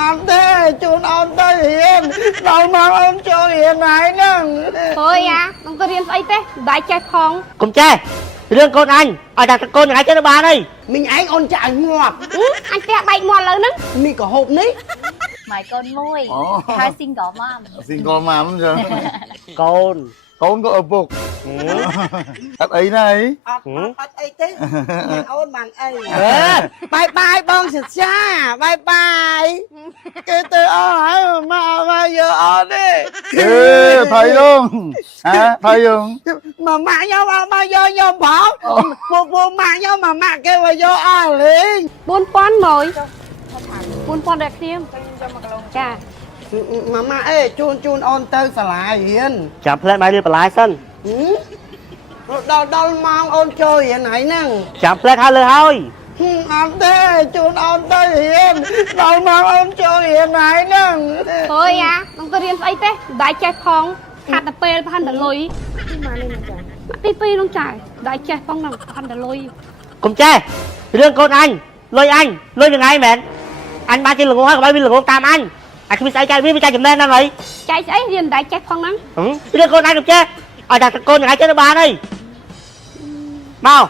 អត់ទេជូនអូនទៅរៀនដល់មកអូនចូលរៀនហើយហ្នឹងអើយអានឹងទៅរៀនស្អីទេបាយចេះផងកុំចេះរឿងកូនអញឲ្យតែកូនយ៉ាងណាចេះទៅបានហើយមីងឯងអូនចាក់ងាប់អញផ្ទះបែកមាត់លើហ្នឹងមីក៏ហូបនេះម៉ែកូនមួយហើយ single mom single mom ចឹងកូនក៏ឪពុកអត់អីណាអត់អីទេអូនបានអីបាយបាយបងសិក្សាបាយបាយគេទៅអស់ហើយមកយកអត់ទេថៃluônថៃយើងមកម៉ាក់យកមកយកខ្ញុំផងពួកម៉ាក់យកមកម៉ាក់គេមកយកអស់លេង4000មួយ4000ដែរគ្នាចាម៉ាក់អេជូនអូនទៅសាលារៀនចាំផ្លែបាយលឿបន្លាយសិនដល់ម៉ោងអូនចូលរៀនហើយហ្នឹងចាំផ្លែហើយលើហើយអត់ទេជូនអូនទៅរៀនដល់ម៉ោងអូនចូលរៀនហើយហ្នឹងអើយអានឹងទៅរៀនស្អីទេបាយចេះផងខាត់តែពេលផាន់តែលុយមកនេះនឹងចាទី2នឹងចាបាយចេះផងនឹងផាន់តែលុយកុំចេះរឿងកូនអញលុយយ៉ាងไงមែនអញបានជាល្ងងហើយក៏បាយវាល្ងងតាមអញអាគ្មានស្អីចែកវាចែកចំណេះហ្នឹងហើយចែកស្អីរៀនតែចេះផងហ្នឹងរឿងកូនអញកុំចេះឲ្យតែកូនយ៉ាងណាចេះទៅបានហើយមក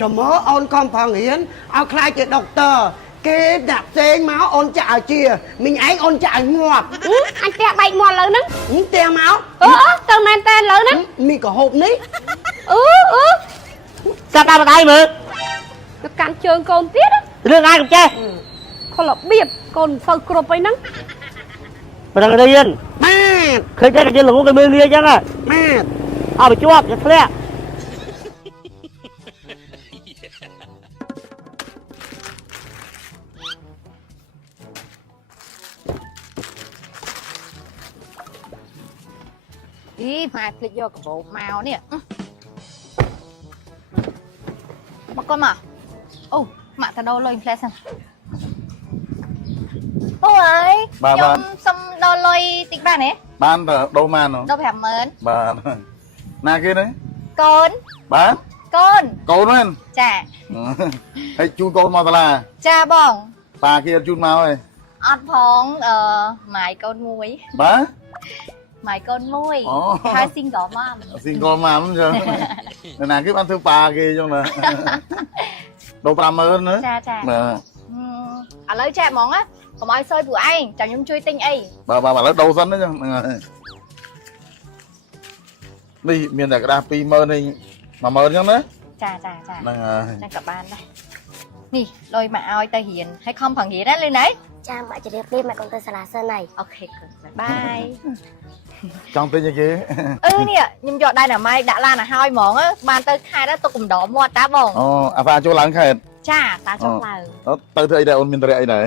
ចាំមើលអូនខំប្រឹងរៀនឲ្យខ្លាចជាដុកទ័រគេដាក់ផ្សេងមកអូនចាក់ឲ្យជាមីងឯងអូនចាក់ឲ្យងាប់អញផ្ទះបែកមាត់លើហ្នឹងផ្ទះមកទៅមែនតើលើហ្នឹងមីក៏ហូបនេះសាប់ដល់ដៃមើលទៅកាន់ជើងកូនទៀតរឿងអញកុំចេះខលរបៀបកូនសូវគ្រប់អីហ្នឹងប្រឹងរៀនបាទឃើញតែគេល្ងងគេមើលងាយអញ្ចឹងបាទអត់បញ្ជាប់ទៅធ្លាក់ម៉ែភ្លេចយកកាបូបមកនេះមកកូនមកអូម៉ាក់ទៅដោលុយផ្លែសិនអូអើយខ្ញុំសុំដោលុយតិចបានទេបានតើដោលបានដោល50000បាទណាគេហ្នឹងកូនបាទកូនមែនចាហើយជូនកូនមកសាលាចាបងប៉ាគេអត់ជូនមកទេអត់ផងម៉ែកូនមួយបាទម៉ែកូនមួយហើយ single mom single mom ចឹងណាគេបានធ្វើប៉ាគេចឹងណាដោល50000ណាចាបាទឥឡូវចែកហ្មងណាកុំឲ្យសើពួកឯងចាំខ្ញុំជួយទិញអីបាទឥឡូវដូរសិនហ្នឹងហ្នឹងហើយនេះមានតែក្តារ20000នេះ10000ចឹងណាចាហ្នឹងហើយនឹងក៏បានដែរនេះលុយមកឲ្យទៅរៀនឲ្យខំប្រឹងរៀនណាលឿនណាចាមកជម្រាបលាម៉ែកូនទៅសាលាសិនហើយអូខេកូនបាយចង់ទិញអីគេនេះខ្ញុំយកដៃណាម៉ៃដាក់ឡានឲ្យហើយហ្មងបានទៅខេត្តទៅកំដរមាត់តាបងអាហ្វាចូលឡើងខេត្តចាតាចូលឡើងទៅធ្វើអីដែរអូនមានតរៈអីដែរ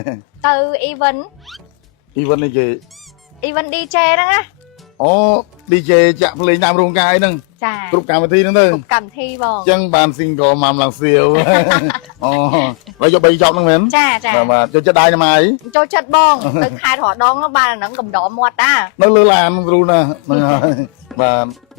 ទៅ event នេះគេ event DJ ហ្នឹងណាអូ DJ ចាក់ភ្លេងតាមរោងការអីហ្នឹងចាគ្រប់កម្មវិធីហ្នឹងទៅគ្រប់កម្មវិធីបងអញ្ចឹងបាន single mom ឡើងសៀវអូហើយយក3ចប់ហ្នឹងមែនចាបាទចូលចិត្តដៃណាម៉ៃចូលចិត្តបងទៅខេត្តរដងបានអាហ្នឹងកំដរមាត់តានៅលើឡានស្រួលណាស់ហ្នឹងហើយបាទ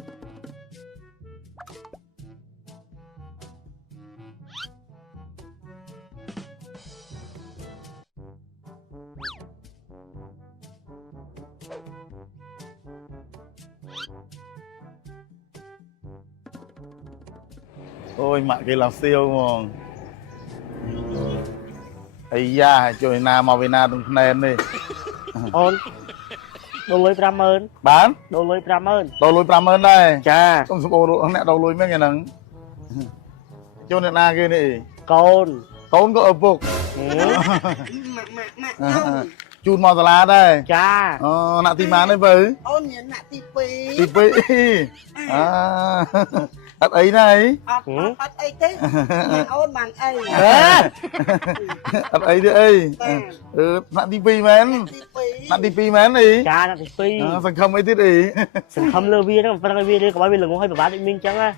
អូយម៉ាក់គេឡើងសៀវហ្មងអីយ៉ាជួយណាមកវេណាទាំងភ្នែននេះអូនដូរលុយ50000បានដូរលុយ50000ដូរលុយ50000ដែរចាសុំសម្បូរអ្នកដូរលុយមែនគេហ្នឹងចូលអ្នកណាគេនេះកូនក៏ឪពុកជូនមកសាលាដែរចាណាក់ទីម៉ានទេបើអូនមានណាក់ទី2ទី2អត់អីណាអត់អីទេអូនបានអីអត់អីទេអីណាក់ទី2មែនណាក់ទី2មែនអីចាណាក់ទី2សង្ឃឹមអីទៀតអីសង្ឃឹមលើវាហ្នឹងប្រឹងឲ្យវារៀនកុំឲ្យវាល្ងងឲ្យប្រហែលដូចមីងអញ្ចឹងណា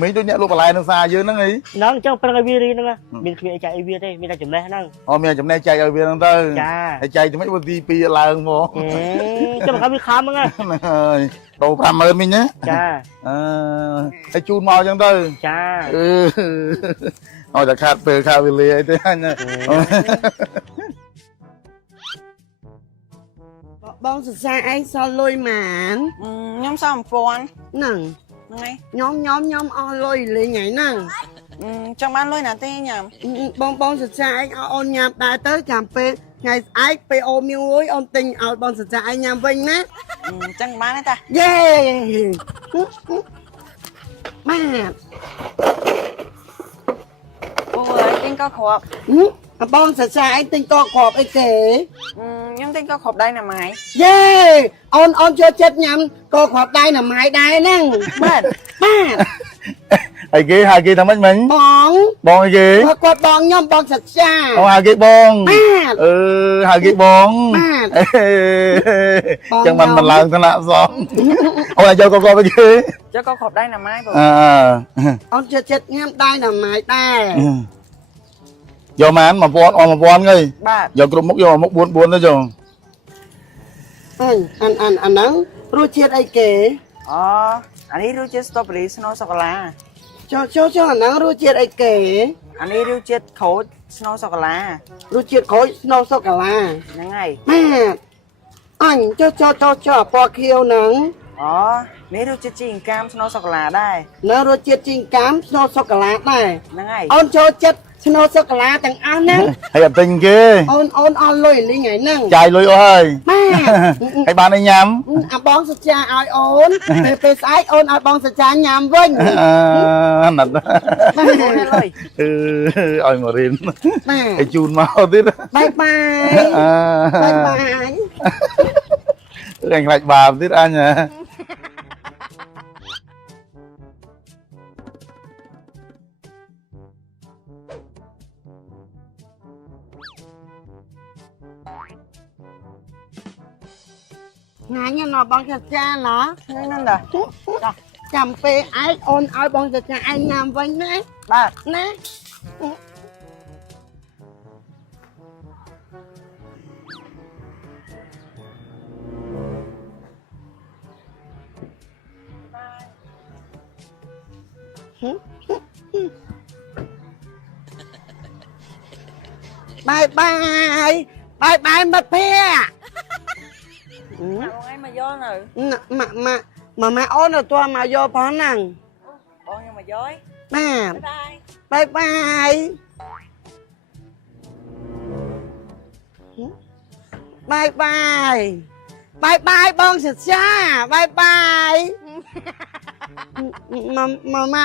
មីងដូចអ្នកលក់បន្លែនៅផ្សារយើងហ្នឹងអីហ្នឹងអញ្ចឹងប្រឹងឲ្យវារៀនហ្នឹងមានគ្មានអីចែកឲ្យវាទេមានតែចំណេះហ្នឹងមានចំណេះចែកឲ្យវាហ្នឹងទៅចាហើយចែកទៅមិនបើទី2ឡើងមកចាំមកវាខំហ្នឹងហើយដូរ50000មីងណាចាហើយជូនមកអញ្ចឹងទៅចាឲ្យតែខាត់ពេលខាត់វេលាអីទេអញ បងសរសើរឯងសល់លុយម៉ាន ខ្ញុំសល់1000 ហ្នឹង ហ្នឹងហើយ ខ្ញុំអស់លុយលេងថ្ងៃហ្នឹង ចង់បានលុយណាទេញ៉ាំ បងសរសើរឯងឲ្យអូនញ៉ាំដែរទៅចាំពេលថ្ងៃស្អែកពេលអូនមានលុយអូនទិញឲ្យបងសរសើរឯងញ៉ាំវិញណា ចឹងបានទេតា យេម៉ាត់ អូយទិញក៏គ្រាប់ បងសរសើរឯងទិញកគ្រាប់អីគេ ខ្ញុំទិញក៏គ្រាប់ដៃណាម៉ៃ យេអូនចូលចិត្តញ៉ាំកគ្រាប់ដៃណាម៉ៃដែរហ្នឹងបាទ ai kia hai kia thằng mấy mình បង bon ai kia គាត់បងខ្ញុំបងសច្ចា ông hai kia bon បាទ hai kia bon បាទ chẳng mình làm thằng nào xong ông này cho con coi kia ចុះក៏គ្រាប់ដៃណាម៉ៃបង អូនចូលចិត្តញ៉ាំដៃណាម៉ៃដែរ vô mà ăn mà bon on mà bon ngay បាទ vô cụm múc vô múc buồn buồn thôi chứ អាហ្នឹងរសជាតិអីគេ អូអានេះរសជាតិ strawberry snow សូកូឡា ចូលអាហ្នឹងរសជាតិអីគេ អានេះរសជាតិក្រូច snow សូកូឡា រសជាតិក្រូចស្នូសូកូឡា ហ្នឹងហើយ ម៉ាត់អញចូលពណ៌ខៀវហ្នឹង អូនេះរសជាតិជីអង្កាម snow សូកូឡាដែរ នៅរសជាតិជីងកាមស្នូសូកូឡាដែរ ហ្នឹងហើយ អូនចូលចិត្តស្នូសូកូឡាទាំងអស់ហ្នឹង hay là tình kia អូនអស់លុយលេងថ្ងៃហ្នឹង chạy lùi ơi ម៉ា hay bạn ấy nhắm អាបងសច្ចាឲ្យអូនពេលស្អែកអូនឲ្យបងសច្ចាញ៉ាំវិញ nặt អូនឲ្យលុយ ôi mà riêng ម៉ា cái chun mau tiếp បាយបាយ anh lại bà tiếp anh à ថ្ងៃនេះណបងសច្ចាណ ហ្នឹងតា ចាំពេលឯងអូនឲ្យបងសច្ចាឯងញ៉ាំវិញណា បាទ ណាបាយមិត្តភក្តិ បងឯងមកយកនៅ ម៉ាអូនទៅទាន់មកយកផងហ្នឹង បងខ្ញុំមកយកឯង បាទ បាយ បាយបងសច្ចាបាយម៉ា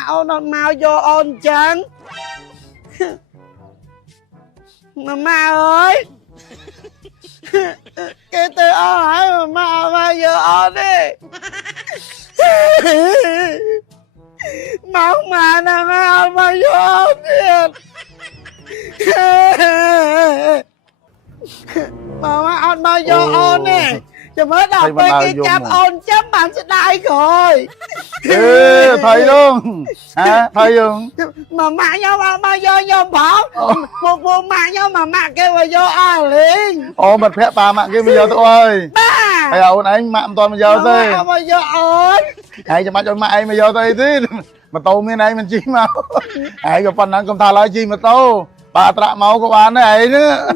អូនអត់មកយកអូនចឹងម៉ាអើយគេទៅអស់ហើយម៉ាអត់មកយកអូនទេមកម៉ាណាម៉ាអត់មកយកអូនទៀតម៉ាអត់មកយកអូនទេចាំមើលដល់ពេលគេចាប់អូនចាំបានស្ដាយក្រោយ thầy luôn hả thầy luôn ម៉ាខ្ញុំអត់មកយកខ្ញុំផងពួកម៉ាខ្ញុំម៉ាគេមកយកអស់លេង ô mình phép bà mạng kia bây giờ tôi ơi បាទ hay là ôn anh mạng toàn bây giờ អ thôi ត់មកយកអូន hay cho mắt cho mạng anh bây giờ tôi tí mà tô miếng này mình chi mà hay cho phần năng công thà nói chi mà tô bà tạ máu của bạn này nữa